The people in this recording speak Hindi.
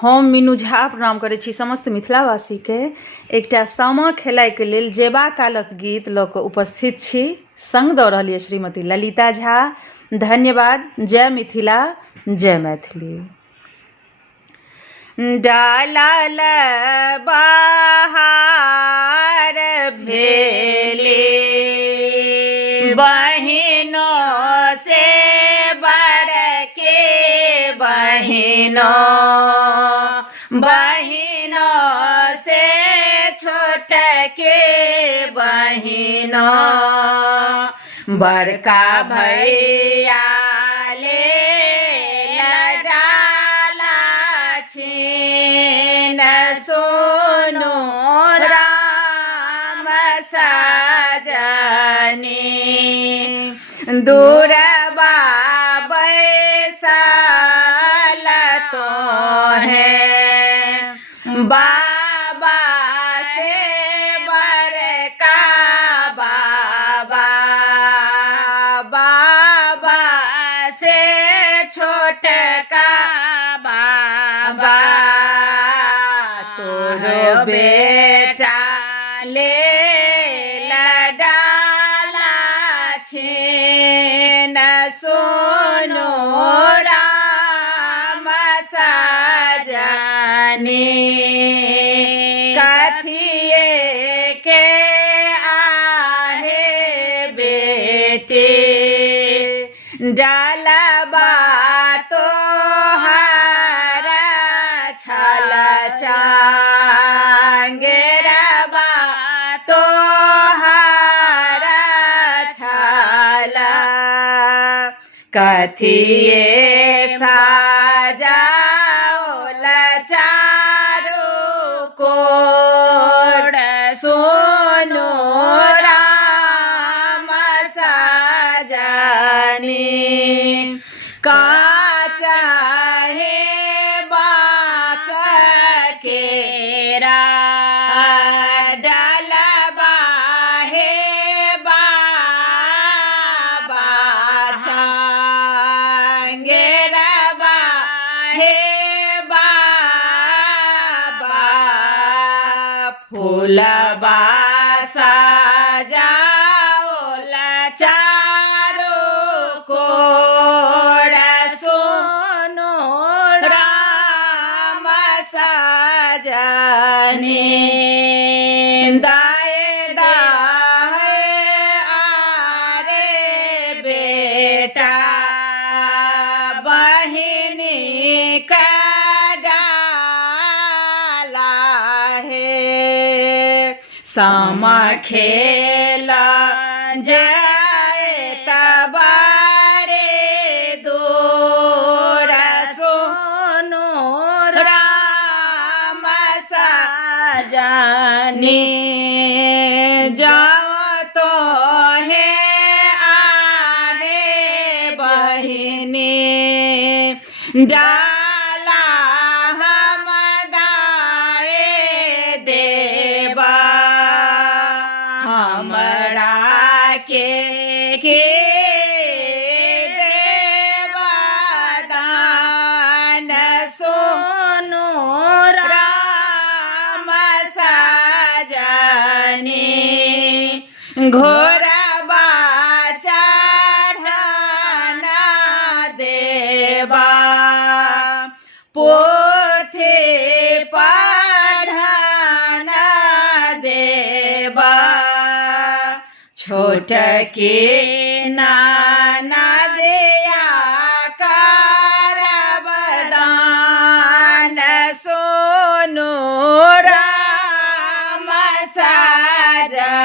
हम मीनू झा प्रणाम करै छी समस्त मिथिलावासीके। एकटा सामा खेलाइके लेल जेबा कालक गीत लऽ कऽ उपस्थित छी। संग दऽ रहल यऽ श्रीमती ललिता झा। धन्यवाद। जय मिथिला, जय मैथिली। डालल बहार भेले बहिनों से बड़के बहिनों, बहिनों से छोटके बहिनों, बड़का भैया ले डाला छीन सुनो राम सजनी, दूर बैसल तो है बाबा से बड़का बाबा, बाबा से छोटका बाबा, तोरो बेटा ले डाला छीन सुनो राम सजनी, कथिए के आहे बेटे डालबा तोहर छल चांगेरबा तोहर छल, कथिए साजाओल चारू कोर सोनो राम सजनी, काचा है बास केरा डालबा है बाबा छांगेरबा है बाबा, फूलबा सजाओल चारो कोर सोनो राम सजनी, दाए दाए आरे बेटा बहिनी का डाला है, सामा खेला जाए तबारे दूर सोनो राम सजनी, जाओ तो है आहे बहिनी डाला हम दाए देबा, हमरा के देबा दान सोनो राम सजनी, घोड़बा चढ़ना देबा, पोथी पढ़ना देबा, छोट के नाना दिया करब दान सोनो राम सजनी।